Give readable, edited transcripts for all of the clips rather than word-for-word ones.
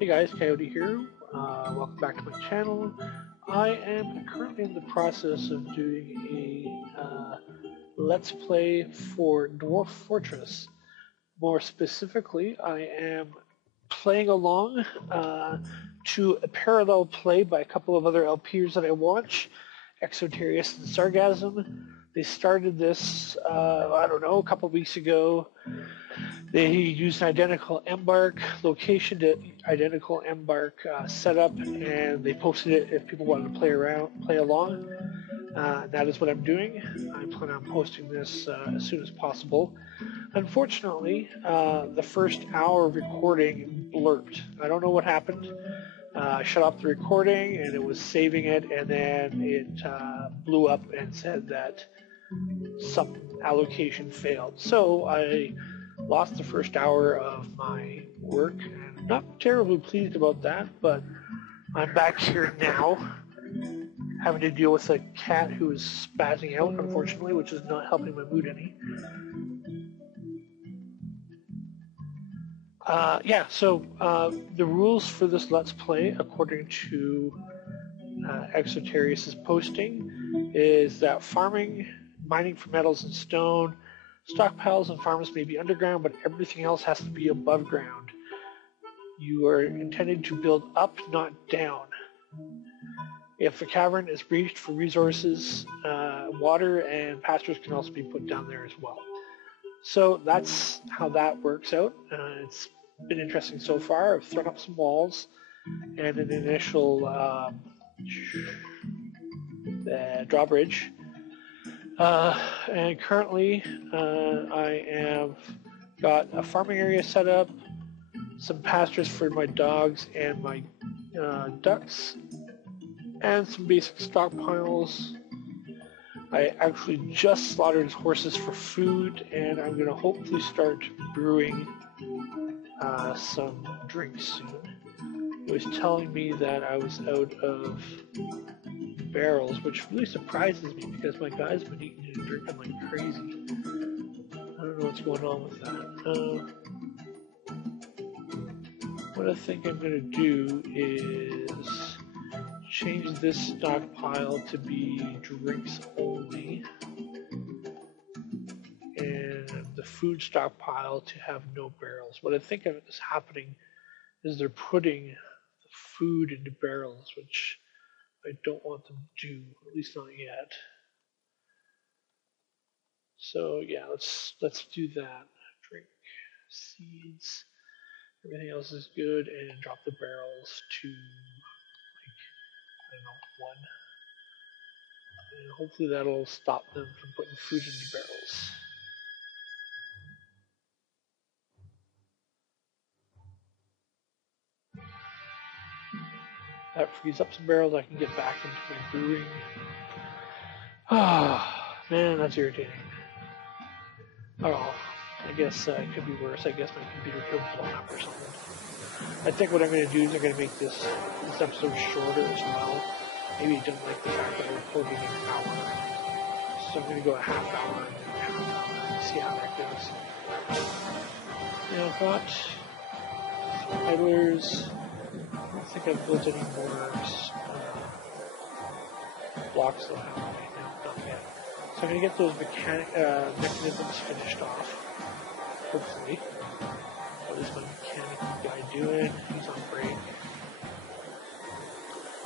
Hey guys, Coyote here. Welcome back to my channel. I am currently in the process of doing a Let's Play for Dwarf Fortress. More specifically, I am playing along to a parallel play by a couple of other LPers that I watch, Exoterius and Sargasm. They started this, I don't know, a couple of weeks ago. They used an identical embark location to identical embark setup, and they posted it if people wanted to play along. That is what I'm doing. I plan on posting this as soon as possible. Unfortunately, the first hour of recording blurped. I don't know what happened. I shut off the recording, and it was saving it, and then it blew up and said that some allocation failed. So I lost the first hour of my work, and I'm not terribly pleased about that, but I'm back here now, having to deal with a cat who is spazzing out, unfortunately, which is not helping my mood any. The rules for this Let's Play, according to Exoterius' posting, is that mining for metals and stone, stockpiles and farms may be underground, but everything else has to be above ground. You are intended to build up, not down. If a cavern is breached for resources, water and pastures can also be put down there as well. So that's how that works out. It's been interesting so far. I've thrown up some walls and an initial drawbridge. And currently I have got a farming area set up, some pastures for my dogs and my ducks, and some basic stockpiles. I actually just slaughtered horses for food, and I'm going to hopefully start brewing some drinks soon. It was telling me that I was out of barrels, which really surprises me because my guy's been eating and drinking like crazy. I don't know what's going on with that. What I think I'm going to do is change this stockpile to be drinks only, and the food stockpile to have no barrels. What I think is happening is they're putting the food into barrels, which I don't want them to do, at least not yet. So yeah, let's do that. Drink, seeds, everything else is good, and drop the barrels to I don't know, 1. And hopefully that'll stop them from putting food into barrels. That frees up some barrels. I can get back into my brewing. Ah, man, that's irritating. Oh, I guess it could be worse. I guess my computer could have blown up or something. I think what I'm going to do is I'm going to make this episode shorter as well. Maybe you don't like the fact that I'm recording an hour. So I'm going to go a half hour and then a half hour and see how that goes. And I've got some idlers. I don't think I've built any more blocks that I have right now. Not yet. So I'm going to get those mechanisms finished off. Hopefully. What is my mechanic guy doing? He's on break.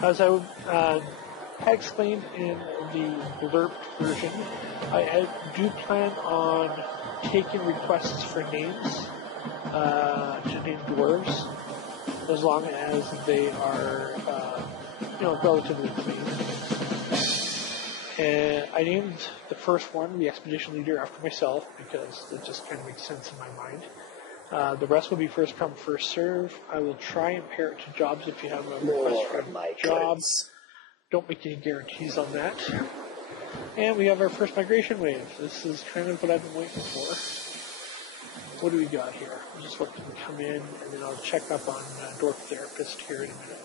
As I explained in the blurped version, I do plan on taking requests for names to name dwarves, as long as they are, relatively clean. And I named the first one, the expedition leader, after myself because it just kind of makes sense in my mind. The rest will be first come, first serve. I will try and pair it to jobs if you have a request for a job. Don't make any guarantees on that. And we have our first migration wave. This is kind of what I've been waiting for. What do we got here? I'll just let them come in, and then I'll check up on Dwarf Therapist here in a minute.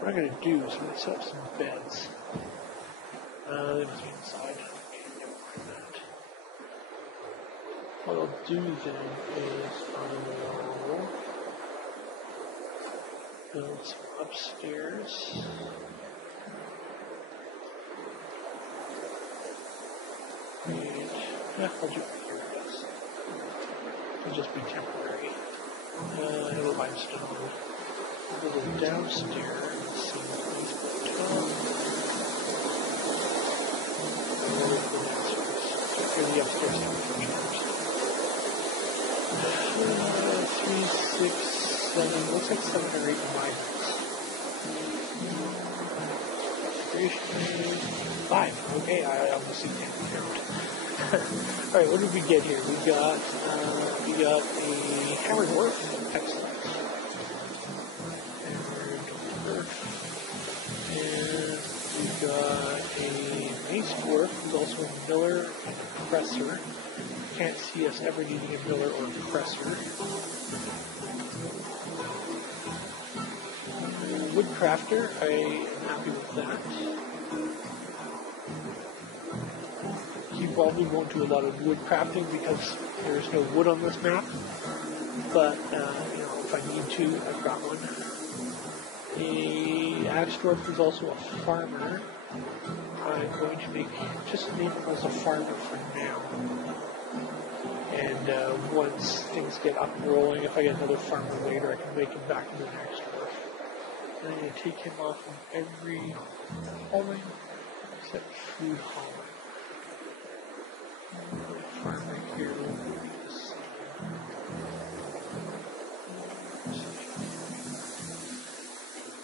What I'm going to do is I'm going to set up some beds. Let me be inside. Okay, never mind that. What I'll do then build some upstairs. And I'll do it here, I guess. It'll just be temporary. It'll limestone. We'll go downstairs. Let's see what he's put on. And then we'll go downstairs. Here, the upstairs first. 3, 6, 7. Looks like 7 or 8 migrants. 5. Okay, I almost see count. Alright, what did we get here? We got a hammer dwarf. Excellent. And we got a mace dwarf who's also a miller and a presser. Can't see us ever needing a miller or a presser. Woodcrafter, I am happy with that. He probably won't do a lot of wood crafting because there's no wood on this map. But if I need to, I've got one. A axe dwarf is also a farmer. I'm going to just name him as a farmer for now. And once things get up and rolling, if I get another farmer later, I can make him back into an axe dwarf. And I'm going to take him off of every hauling except food hauling. Farmer here will be the same.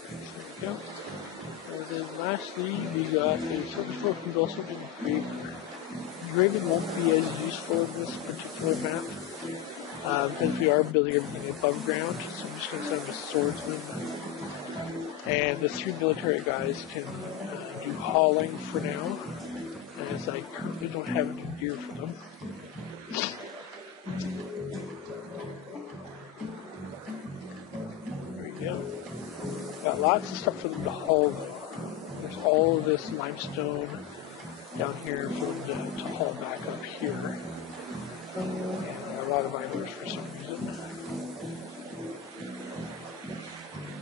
There we go. And then lastly, we got a circus dwarf who's also been Graven. Graven won't be as useful in this particular map because we are building everything above ground, so I'm just going to send him a swordsman. And the 3 military guys can do hauling for now, as I currently don't have any gear for them. There we go. Got lots of stuff for them to haul though. There's all of this limestone down here for them to haul back up here. And a lot of miners for some reason.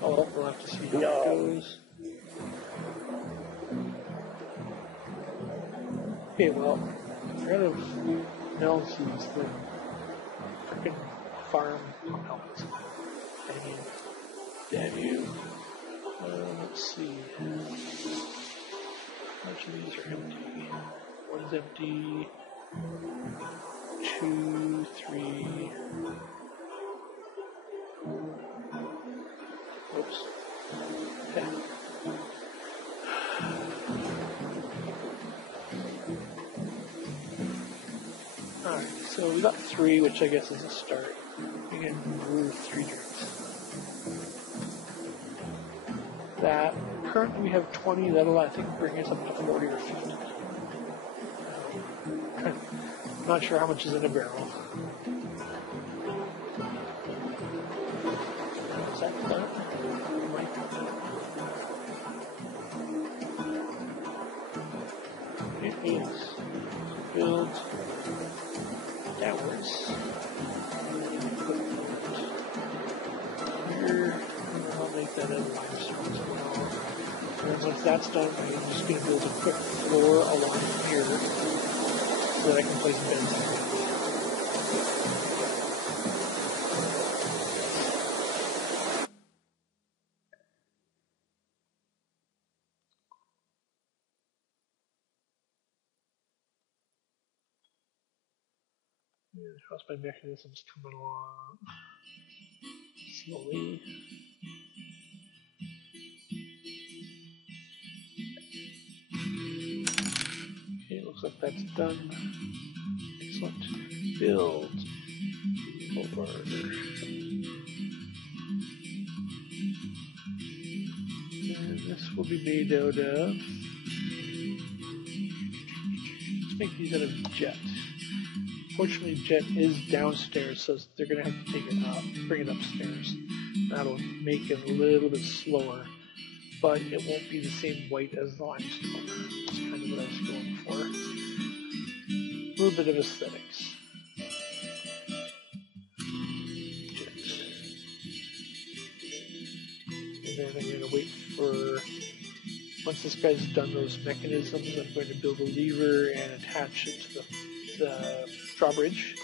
Oh, we'll have to see how it goes. Okay, well, rid of melon seeds, the frickin' farm helmets. Damn you. Let's see. How much of these are empty? One's empty. 2, 3. Oops. Okay. Alright, so we got 3, which I guess is a start. We can brew 3 drinks. That, currently we have 20, that'll I think bring us up to 40 or 50. I'm not sure how much is in a barrel. Is that done? It is. Build downwards. Here, I'll make that in limestone as well. And once that's done, I'm just going to build a quick floor along here so that I can place beds. How's my mechanisms coming along slowly? Okay, looks like that's done. Excellent. Build over. And this will be made out of. Let's make these out of jet. Fortunately, jet is downstairs, so they're going to have to take it up, bring it upstairs. That'll make it a little bit slower, but it won't be the same weight as the limestone. That's kind of what I was going for. A little bit of aesthetics. Jet. then I'm going to wait for, once this guy's done those mechanisms, I'm going to build a lever and attach it to the drawbridge.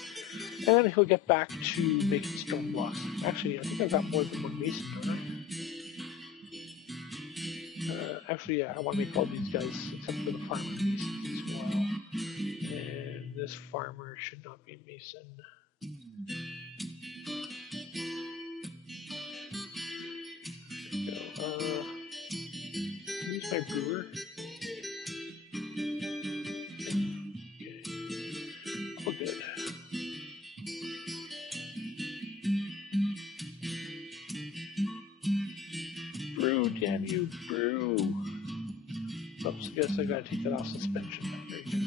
And then he'll get back to making stone blocks. Actually, I think I've got more than one mason, don't I? Actually, yeah, I want to make all these guys, except for the farmer masons as well. And this farmer should not be a mason. There we go. Here's my brewer. Okay. Oh, good. Brew, damn you, brew. Oops, guess I gotta take that off suspension. Very good.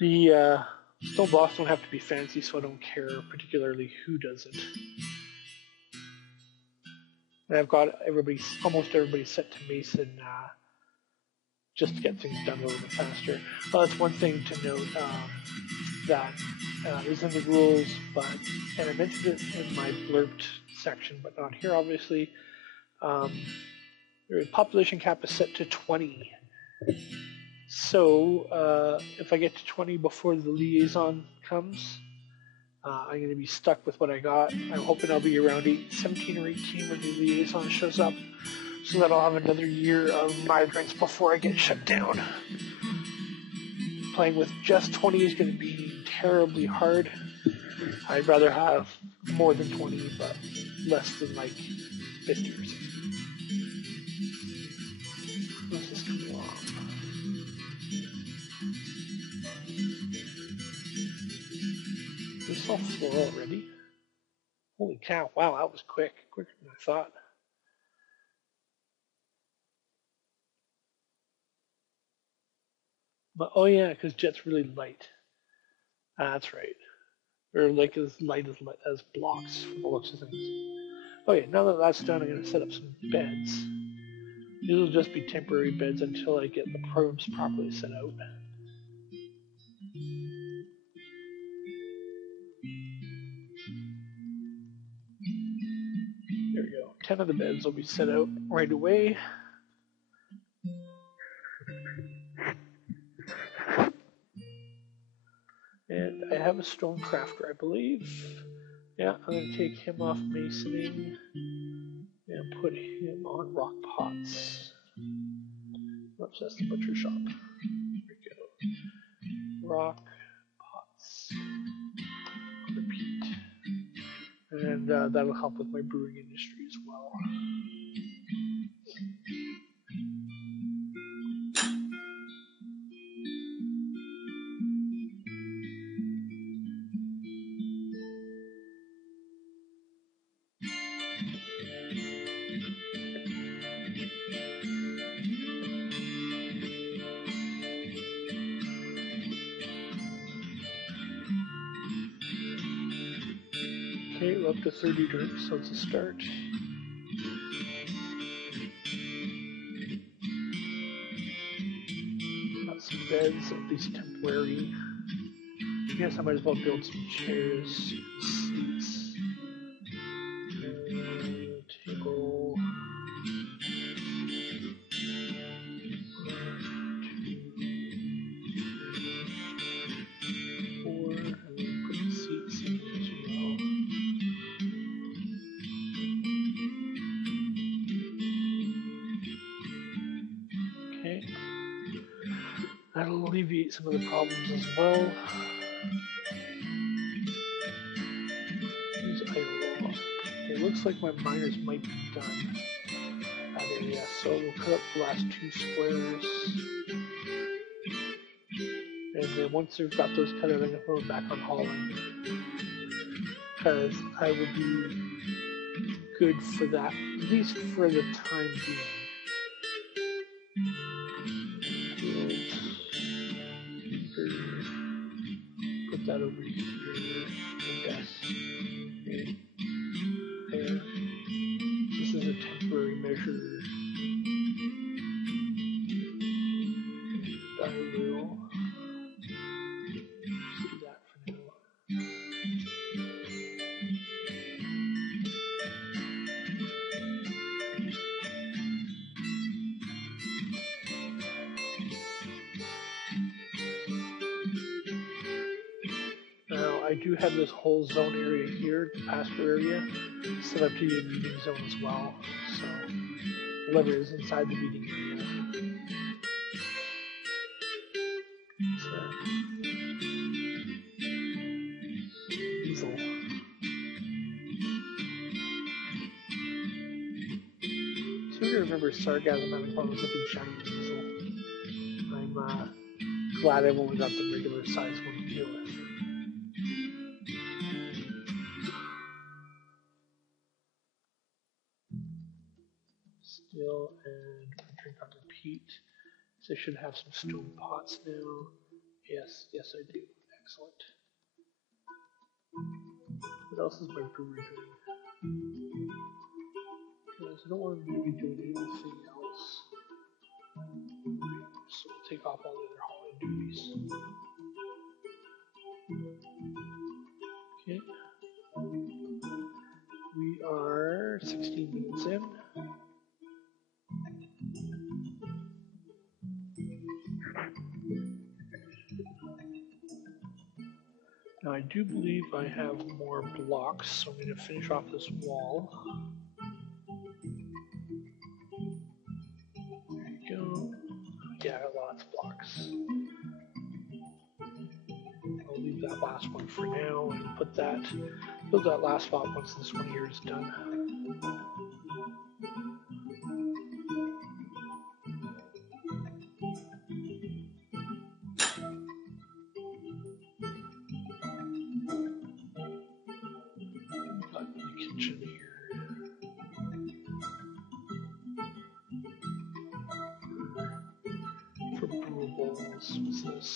The stone blocks don't have to be fancy, so I don't care particularly who does it. And I've got almost everybody set to mason, just to get things done a little bit faster. Well, that's one thing to note that is in the rules, and I mentioned it in my blurped section, but not here, obviously. The population cap is set to 20. So if I get to 20 before the liaison comes, I'm going to be stuck with what I got. I'm hoping I'll be around 17 or 18 when the liaison shows up, so that I'll have another year of migrants before I get shut down. Playing with just 20 is going to be terribly hard. I'd rather have more than 20, but less than like 50 or 60. What's this coming along? This all full already? Holy cow, wow, that was quick. Quicker than I thought. But, oh yeah, because jet's really light. That's right. Or like as light as blocks from the looks of things. Oh yeah, now that that's done, I'm going to set up some beds. These will just be temporary beds until I get the programs properly set out. There we go. 10 of the beds will be set out right away. And I have a stone crafter, I believe. Yeah, I'm going to take him off masoning and put him on rock pots. Oops, that's the butcher shop. There we go. Rock pots. Repeat. And that'll help with my brewing industry as well. Okay, we're up to 30 drinks, so it's a start. Got some beds, at least temporary. I guess I might as well build some chairs, seats, table. 1, 2, 3, 4, and then put the seats in as well. Okay. That'll alleviate some of the problems as well. It looks like my miners might be done. Yeah, so we'll cut up the last 2 squares. And then once we've got those cut out, I'm going to put them back on hauling. Because I will be good for that, at least for the time being. Put that over here, I guess. Okay. There. This is a temporary measure. I will do that for now. I do have this whole zone area here, the pasture area, set up to be a meeting zone as well. So whatever is inside the meeting area. So, easel. So I remember sarcasm having problems with the giant easel. I'm glad I've only got the regular size one to deal with. Still, and drink on repeat. So I should have some stone pots now. Yes, yes I do. Excellent. What else is my brewery doing? Because I don't want to be doing anything else. So we'll take off all the other holiday duties. Okay. We are 16 minutes in. Now I do believe I have more blocks, so I'm going to finish off this wall. There you go. Yeah, I got lots of blocks. I'll leave that last one for now and build that last spot once this one here is done. What's this?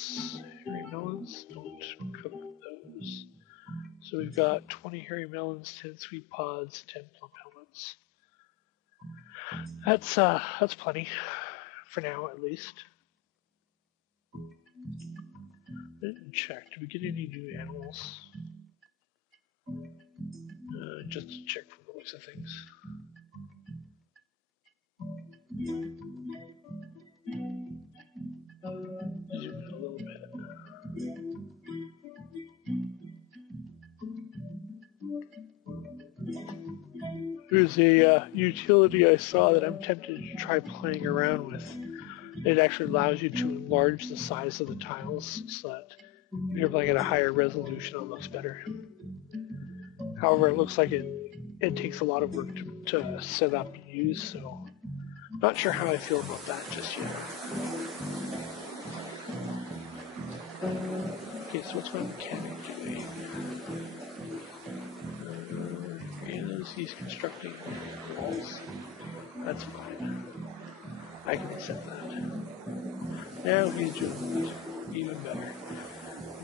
Hairy melons? Don't cook those. So we've got 20 hairy melons, 10 sweet pods, 10 plum helmets. That's plenty for now, at least. I didn't check. Did we get any new animals? Just to check from the looks of things. Zoom in a little bit. There's a utility I saw that I'm tempted to try playing around with. It actually allows you to enlarge the size of the tiles so that if you're playing at a higher resolution, it looks better. However, it looks like it takes a lot of work to set up and use, so not sure how I feel about that just yet. Okay, so what's my mechanic doing? He's constructing walls. That's fine. I can accept that. Now he's doing even better.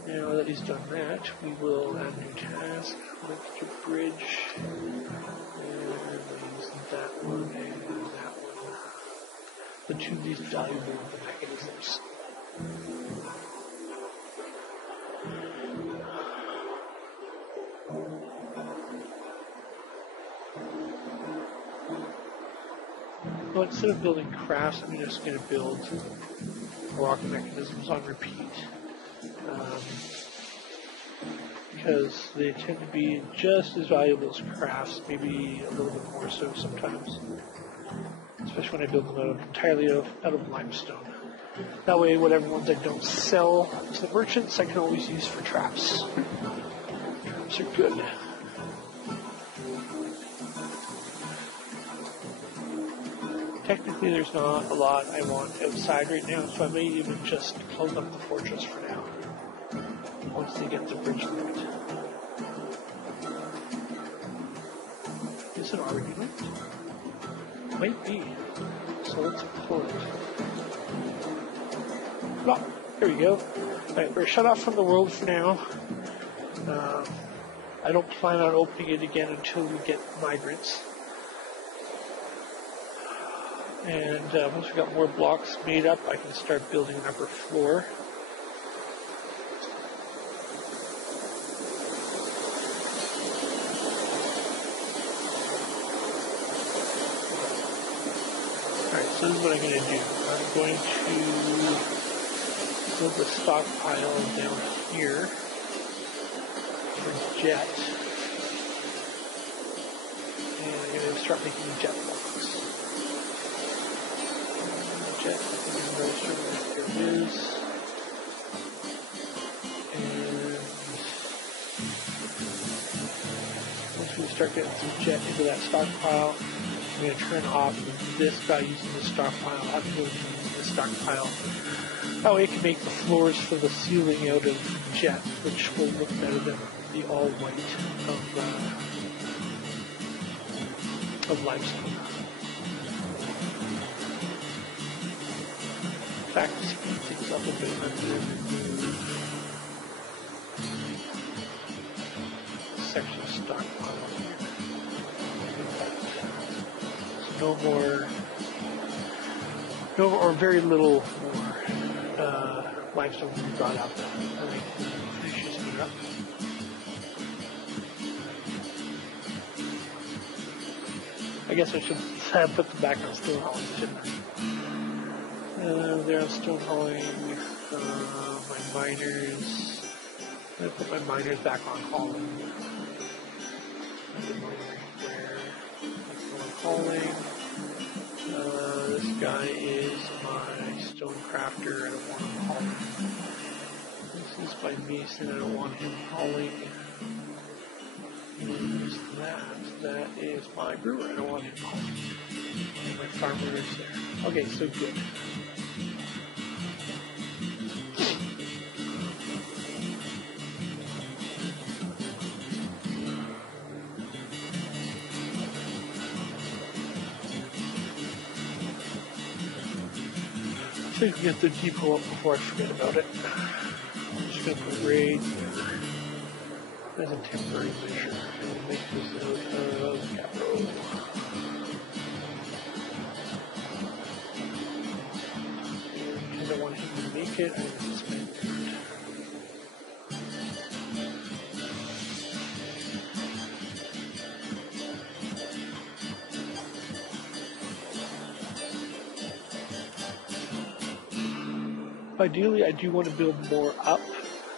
Now that he's done that, we will add a new task. Link to bridge. And use that one and that one. The two least valuable of the mechanisms. Well, instead of building crafts, I'm just going to build rock mechanisms on repeat. Because they tend to be just as valuable as crafts, maybe a little bit more so sometimes. Especially when I build them entirely out of limestone. That way, whatever ones I don't sell to the merchants, I can always use for traps. Traps are good. Technically, there's not a lot I want outside right now, so I may even just close up the fortress for now, once they get the bridge built. Is it already linked? Might be. So let's pull it. Oh, there we go. Alright, we're shut off from the world for now. I don't plan on opening it again until we get migrants. And once we've got more blocks made up, I can start building an upper floor. Alright, so this is what I'm going to do. I'm going to build a stockpile down here. jet. And I'm going to start making the jet blocks. Jet, there it is. And once we start getting some jet into that stockpile, I'm going to turn off this guy using the stockpile. I'm going to use the stockpile. That way I can make the floors for the ceiling out of jet, which will look better than the all white of limestone. In fact, to speed things up a bit, I'm going to remove section of stockpile here. So no more, or very little more limestone to be brought up. I think finish using it up. I guess I should have put the back on stone hauling, shouldn't I? There I'm stone hauling my miners. I'm going to put my miners back on hauling. Hauling. This guy is my stone crafter. I don't want him hauling. This is my mason. I don't want him hauling. Use that. That is my brewer. I don't want him hauling. And my farmer is there. Okay, so good. So you can get the depot up before I forget about it. I'm just going to put raid as a temporary measure and make this out of capital. Because I want him to make it, I'm going to spend it. Ideally, I do want to build more up.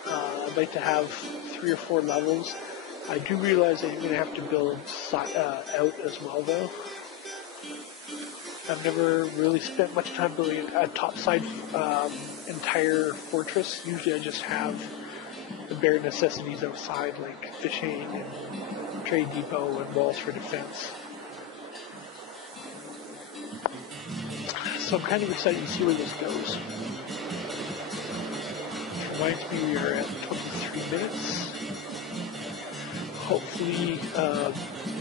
I'd like to have 3 or 4 levels. I do realize that you're going to have to build out as well, though. I've never really spent much time building a topside entire fortress. Usually I just have the bare necessities outside, like fishing and trade depot and walls for defense. So I'm kind of excited to see where this goes. Reminds me we are at 23 minutes. Hopefully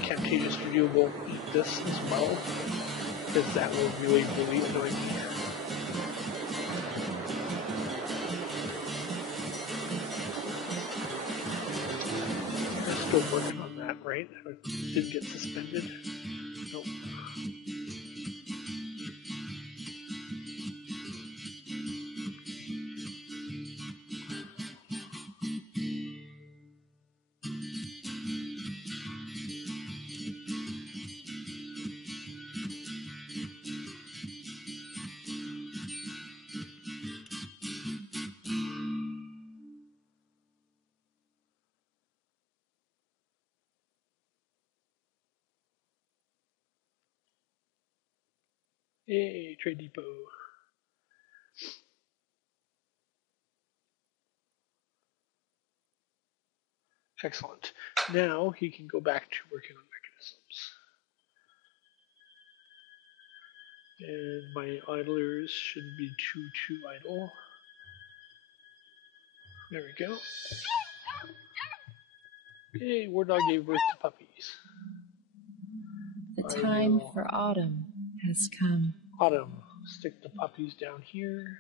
Camtasia Studio won't need this as well, because that will really annoy me. I'm still working on that, right? I did get suspended. Nope. Yay, trade depot. Excellent. Now he can go back to working on mechanisms. And my idlers should be too idle. There we go. Yay, War Dog gave birth to puppies. The time for autumn has come. Autumn. Stick the puppies down here.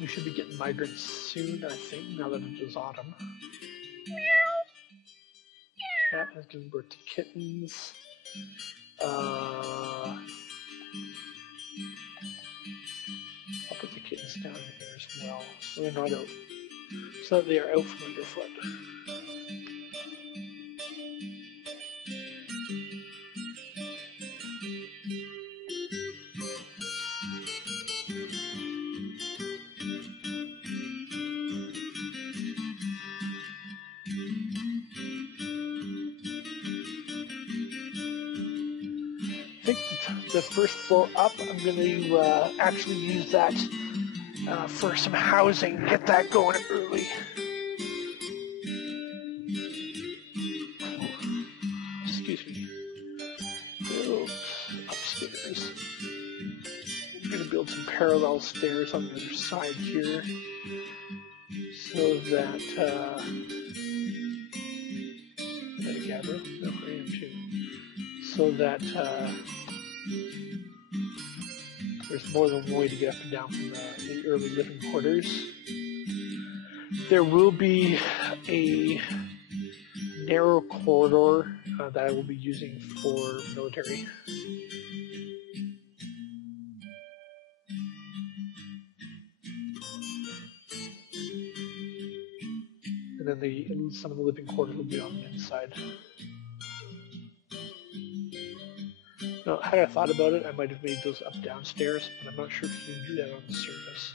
We should be getting migrants soon, I think, now that it is autumn. Cat has given birth to kittens. I'll put the kittens down in here as well, so they're not out, so that they are out from underfoot. think the first floor up, I'm going to actually use that for some housing, get that going early. Excuse me. Build upstairs. I'm going to build some parallel stairs on the other side here, so that did I gather? No, I am too. So that there's more than one way to get up and down from the early living quarters. There will be a narrow corridor that I will be using for military. And then some of the living quarters will be on the inside. Now, had I thought about it, I might have made those up downstairs, but I'm not sure if you can do that on the surface.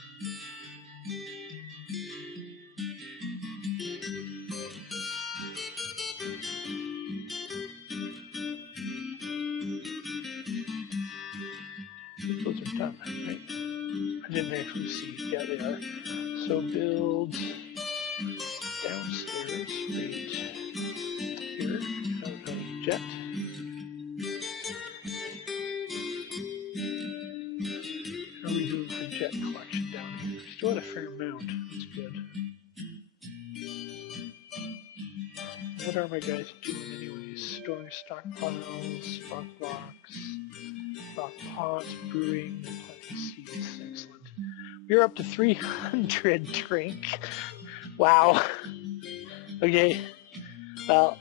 Those are done, right? I didn't actually see. Yeah, they are. So build downstairs right here. Jet. How are we doing for jet collection down here? Still at a fair amount. That's good. What are my guys doing anyways? Storing stockpiles, rock blocks, rock pots, brewing, planting seeds. Excellent. We're up to 300 drink. Wow. Okay. Well,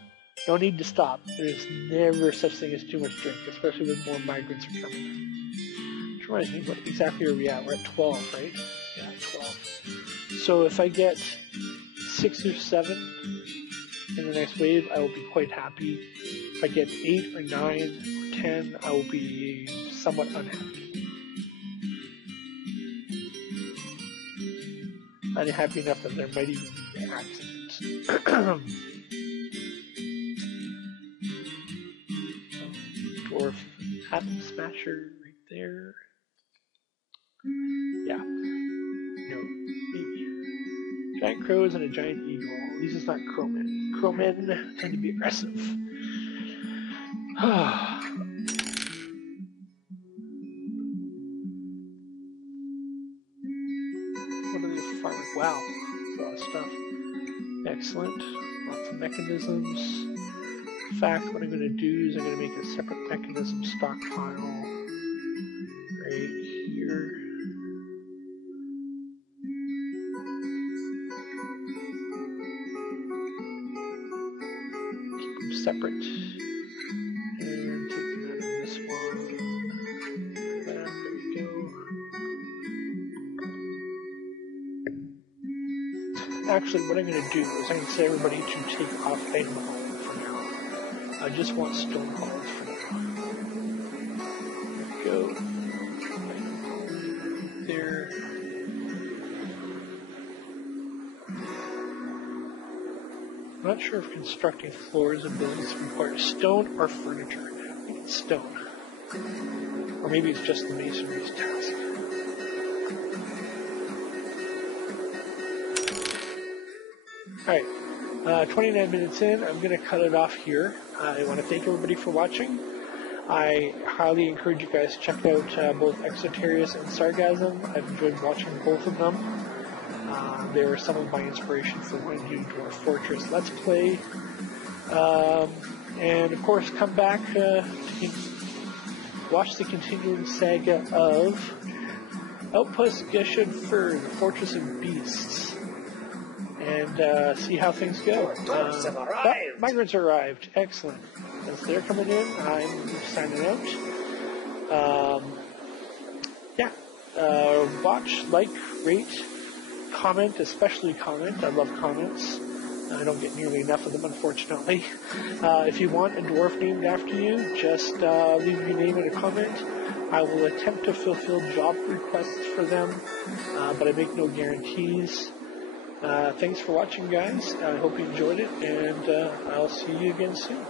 no need to stop. There's never such thing as too much drink, especially when more migrants are coming. Which reminds me, what exactly are we at? We're at 12, right? Yeah, 12. So if I get 6 or 7 in the next wave, I will be quite happy. If I get 8 or 9 or 10, I will be somewhat unhappy. I'm happy enough that there might even be accidents. Dwarf Atom Smasher right there. Yeah. No, maybe. Giant crows and a giant eagle. At least it's not crowmen. Crowmen tend to be aggressive. What are they farming? Wow, that's a lot of stuff. Excellent. Lots of mechanisms. In fact, what I'm going to do is I'm going to make a separate mechanism stockpile right here. Keep them separate. And take them out of this one. There we go. Actually, what I'm going to do is I'm going to say everybody to take off item home for now. I just want stone balls for now. There we go. There. I'm not sure if constructing floors and buildings requires stone or furniture. I think it's stone. Or maybe it's just the masonry's task. Alright, 29 minutes in, I'm going to cut it off here. I want to thank everybody for watching. I highly encourage you guys to check out both Exotarius and Sargasm. I've enjoyed watching both of them. They are some of my inspiration for when I do Dwarf Fortress Let's Play. And of course, come back to watch the continuing saga of Outpost Geschenfur, the Fortress of Beasts. And see how things go. Dwarfs have arrived! Migrants arrived. Excellent. As they're coming in, I'm signing out. Watch, like, rate, comment, especially comment. I love comments. I don't get nearly enough of them, unfortunately. If you want a dwarf named after you, just leave your name in a comment. I will attempt to fulfill job requests for them, but I make no guarantees. Thanks for watching, guys. I hope you enjoyed it, and I'll see you again soon.